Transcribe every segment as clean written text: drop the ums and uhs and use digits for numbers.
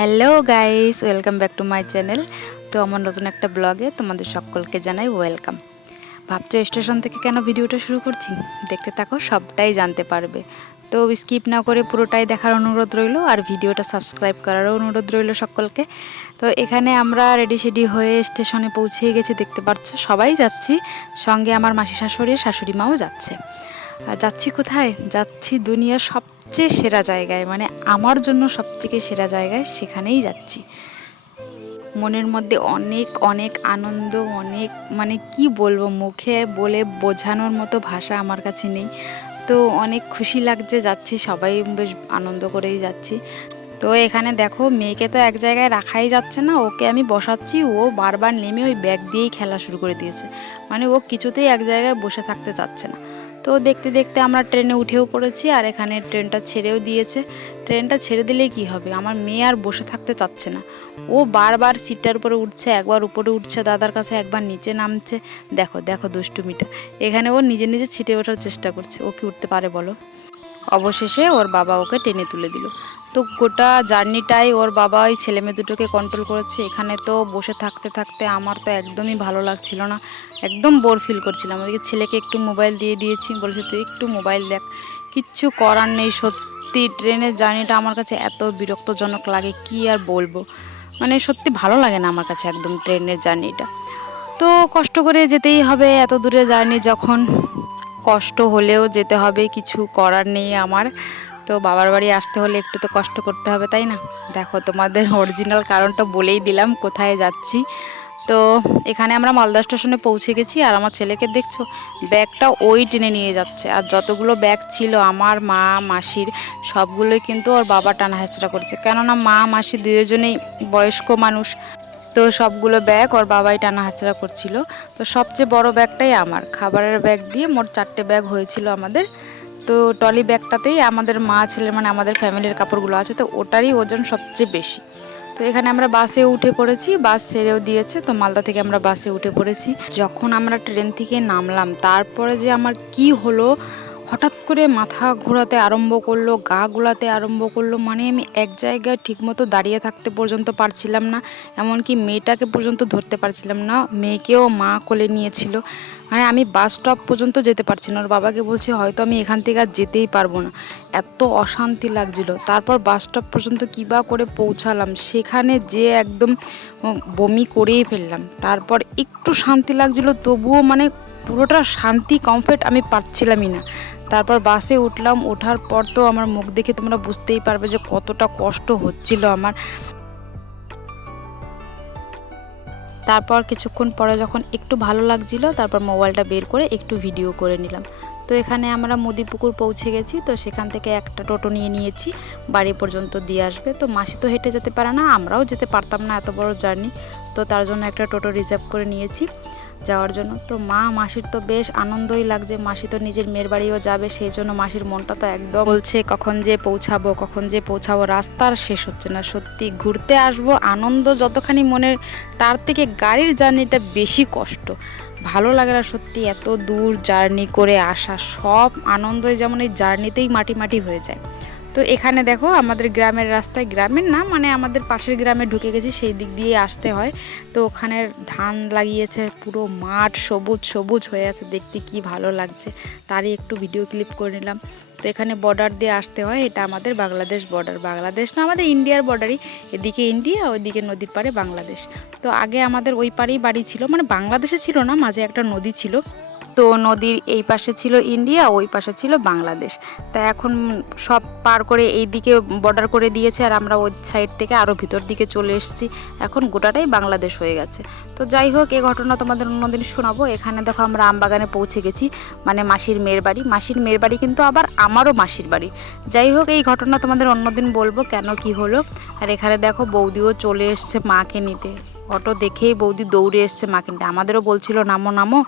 Hello guys, welcome back to my channel. তো আমার নতুন একটা ব্লগে তোমাদের সকলকে জানাই ওয়েলকাম। ভাবছো স্টেশন থেকে কেন ভিডিওটা শুরু করছি? দেখতে থাকো, সবটাই জানতে পারবে। তো স্কিপ না করে পুরোটাই দেখার অনুরোধ রইল, আর ভিডিওটা সাবস্ক্রাইব করারও অনুরোধ রইল সকলকে। তো এখানে আমরা রেডি হয়ে স্টেশনে পৌঁছে গেছি, দেখতে পাচ্ছ সবাই যাচ্ছি, সঙ্গে আমার মাসি শাশুড়ি মাও যাচ্ছে। যাচ্ছি কোথায়? যাচ্ছি দুনিয়ার সবচেয়ে সেরা জায়গায়, মানে আমার জন্য সবচেয়ে সেরা জায়গায়, সেখানেই যাচ্ছি। মনের মধ্যে অনেক অনেক আনন্দ, অনেক মানে কি বলবো, মুখে বলে বোঝানোর মতো ভাষা আমার কাছে নেই। তো অনেক খুশি লাগছে, যাচ্ছি সবাই বেশ আনন্দ করেই যাচ্ছি। তো এখানে দেখো, মেয়েকে তো এক জায়গায় রাখাই যাচ্ছে না, ওকে আমি বসাচ্ছি, ও বারবার নেমে ওই ব্যাগ দিয়েই খেলা শুরু করে দিয়েছে। মানে ও কিছুতেই এক জায়গায় বসে থাকতে চাচ্ছে না। তো দেখতে দেখতে আমরা ট্রেনে উঠেও পড়েছি, আর এখানে ট্রেনটা ছেড়েও দিয়েছে। ট্রেনটা ছেড়ে দিলে কি হবে, আমার মেয়ে আর বসে থাকতে চাচ্ছে না। ও বারবার সিটটার উপরে উঠছে, একবার উপরে উঠছে দাদার কাছে, একবার নিচে নামছে। দেখো দেখো দুষ্টুমিটা, এখানে ও নিজে নিজে ছিটে ওঠার চেষ্টা করছে। ও কি উঠতে পারে বলো? অবশেষে ওর বাবা ওকে টেনে তুলে দিল। তো গোটা জার্নিটাই ওর বাবা ওই ছেলে মেয়ে দুটোকে কন্ট্রোল করেছে। এখানে তো বসে থাকতে থাকতে আমার তো একদমই ভালো লাগছিল না, একদম বোর ফিল করছিলাম। ওদিকে ছেলেকে একটু মোবাইল দিয়ে দিয়েছি, বলেছে তুই একটু মোবাইল দেখ। কিচ্ছু করার নেই, সত্যি ট্রেনের জার্নিটা আমার কাছে এত বিরক্তজনক লাগে, কি আর বলবো। মানে সত্যি ভালো লাগে না আমার কাছে একদম ট্রেনের জার্নিটা। তো কষ্ট করে যেতেই হবে, এত দূরে জার্নি যখন, কষ্ট হলেও যেতে হবে, কিছু করার নেই আমার। তো বাবার বাড়ি আসতে হলে একটু তো কষ্ট করতে হবে, তাই না? দেখো, তোমাদের অরিজিনাল কারণটা বলেই দিলাম কোথায় যাচ্ছি। তো এখানে আমরা মালদা স্টেশনে পৌঁছে গেছি, আর আমার ছেলেকে দেখছো, ব্যাগটা ওই টেনে নিয়ে যাচ্ছে। আর যতগুলো ব্যাগ ছিল আমার মা মাসির, সবগুলোই কিন্তু ওর বাবা টানা হেঁচড়া করছে, কেননা মা মাসি দুজনেই বয়স্ক মানুষ। তো সবগুলো ব্যাগ ওর বাবাই টানা হাঁচড়া করছিল। তো সবচেয়ে বড় ব্যাগটাই আমার, খাবারের ব্যাগ দিয়ে মোট 4টে ব্যাগ হয়েছিল আমাদের। তো ট্রলি ব্যাগটাতেই আমাদের মা ছেলে মানে আমাদের ফ্যামিলির কাপড়গুলো আছে, তো ওটারই ওজন সবচেয়ে বেশি। তো এখানে আমরা বাসে উঠে পড়েছি, বাস ছেড়েও দিয়েছে। তো মালদা থেকে আমরা বাসে উঠে পড়েছি। যখন আমরা ট্রেন থেকে নামলাম, তারপরে যে আমার কি হলো, হঠাৎ করে মাথা ঘোরাতে আরম্ভ করলো, গা গুলাতে আরম্ভ করলো। মানে আমি এক জায়গায় ঠিকমতো দাঁড়িয়ে থাকতে পর্যন্ত পারছিলাম না, এমনকি মেয়েটাকে পর্যন্ত ধরতে পারছিলাম না। মেয়েকেও মা কোলে নিয়েছিল। মানে আমি বাস স্টপ পর্যন্ত যেতে পারছি না। ওর বাবাকে বলছি হয়তো আমি এখান থেকে আর যেতেই পারবো না, এত অশান্তি লাগছিল। তারপর বাস স্টপ পর্যন্ত কীবা করে পৌঁছালাম, সেখানে যে একদম বমি করেই ফেললাম। তারপর একটু শান্তি লাগছিল, তবুও মানে পুরোটা শান্তি কমফর্ট আমি পাচ্ছিলামই না। তারপর বাসে উঠলাম, ওঠার পর তো আমার মুখ দেখে তোমরা বুঝতেই পারবে যে কতটা কষ্ট হচ্ছিল আমার। তারপর কিছুক্ষণ পরে যখন একটু ভালো লাগছিল, তারপর মোবাইলটা বের করে একটু ভিডিও করে নিলাম। তো এখানে আমরা মুদিপুকুর পৌঁছে গেছি। তো সেখান থেকে একটা টোটো নিয়ে নিয়েছি, বাড়ি পর্যন্ত দিয়ে আসবে। তো মাসি তো হেঁটে যেতে পারে না, আমরাও যেতে পারতাম না এত বড় জার্নি। তো তার জন্য একটা টোটো রিজার্ভ করে নিয়েছি যাওয়ার জন্য। তো মা মাসির তো বেশ আনন্দই লাগছে, মাসি তো নিজের মেয়ের বাড়িও যাবে, সেই জন্য মাসির মনটা তো একদম বলছে কখন যে পৌঁছাবো, কখন যে পৌঁছাবো, রাস্তার শেষ হচ্ছে না। সত্যি ঘুরতে আসবো, আনন্দ যতখানি মনের, তার থেকে গাড়ির জার্নিটা বেশি কষ্ট। ভালো লাগে না সত্যি, এত দূর জার্নি করে আসা, সব আনন্দই যেমন এই জার্নিতেই মাটি মাটি হয়ে যায়। তো এখানে দেখো আমাদের গ্রামের রাস্তায়, গ্রামের না মানে আমাদের পাশের গ্রামে ঢুকে গেছি, সেই দিক দিয়ে আসতে হয়। তো ওখানে ধান লাগিয়েছে, পুরো মাঠ সবুজ সবুজ হয়ে আছে, দেখতে কি ভালো লাগছে। তারই একটু ভিডিও ক্লিপ করে নিলাম। তো এখানে বর্ডার দিয়ে আসতে হয়, এটা আমাদের বাংলাদেশ বর্ডার, বাংলাদেশ না আমাদের ইন্ডিয়ার বর্ডারই। এদিকে ইন্ডিয়া, ওইদিকে নদীর পাড়ে বাংলাদেশ। তো আগে আমাদের ওই পাড়েই বাড়ি ছিল, মানে বাংলাদেশে ছিল না, মাঝে একটা নদী ছিল। তো নদীর এই পাশে ছিল ইন্ডিয়া, ওই পাশে ছিল বাংলাদেশ। তা এখন সব পার করে এই দিকে বর্ডার করে দিয়েছে, আর আমরা ওই সাইড থেকে আরও ভিতর দিকে চলে এসেছি। এখন গোটাটাই বাংলাদেশ হয়ে গেছে। তো যাই হোক, এই ঘটনা তোমাদের অন্যদিন শোনাবো। এখানে দেখো আমরা আমবাগানে পৌঁছে গেছি, মানে মাসির মেয়ের বাড়ি। মাসির মেয়ের বাড়ি কিন্তু আবার আমারও মাসির বাড়ি। যাই হোক, এই ঘটনা তোমাদের অন্যদিন বলবো কেন কি হলো। আর এখানে দেখো বৌদিও চলে এসছে মাকে নিতে। অটো দেখেই বৌদি দৌড়ে এসছে মাকে নিতে। আমাদেরও বলছিল নামো নামো,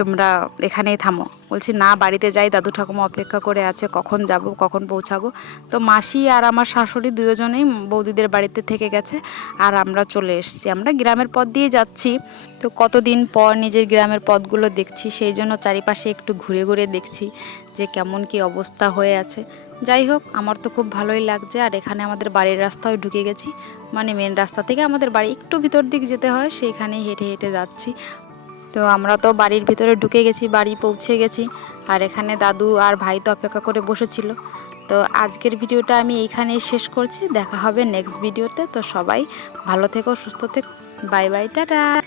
তোমরা এখানেই থামো। বলছি না, বাড়িতে যাই, দাদু ঠাকুমা অপেক্ষা করে আছে, কখন যাব কখন পৌঁছাবো। তো মাসি আর আমার শাশুড়ি দুজনেই বৌদিদের বাড়িতে থেকে গেছে, আর আমরা চলে এসেছি। আমরা গ্রামের পথ দিয়ে যাচ্ছি। তো কতদিন পর নিজের গ্রামের পথগুলো দেখছি, সেই জন্য চারিপাশে একটু ঘুরে ঘুরে দেখছি যে কেমন কি অবস্থা হয়ে আছে। যাই হোক, আমার তো খুব ভালোই লাগছে। আর এখানে আমাদের বাড়ির রাস্তায় ঢুকে গেছি, মানে মেন রাস্তা থেকে আমাদের বাড়ি একটু ভিতর দিক যেতে হয়, সেইখানেই হেঁটে হেঁটে যাচ্ছি। তো আমরা তো বাড়ির ভিতরে ঢুকে গেছি, বাড়ি পৌঁছে গেছি। আর এখানে দাদু আর ভাই তো অপেক্ষা করে বসেছিল। তো আজকের ভিডিওটা আমি এইখানেই শেষ করছি, দেখা হবে নেক্সট ভিডিওতে। তো সবাই ভালো থেকো, সুস্থ থেকো, বাই বাই, টাটা।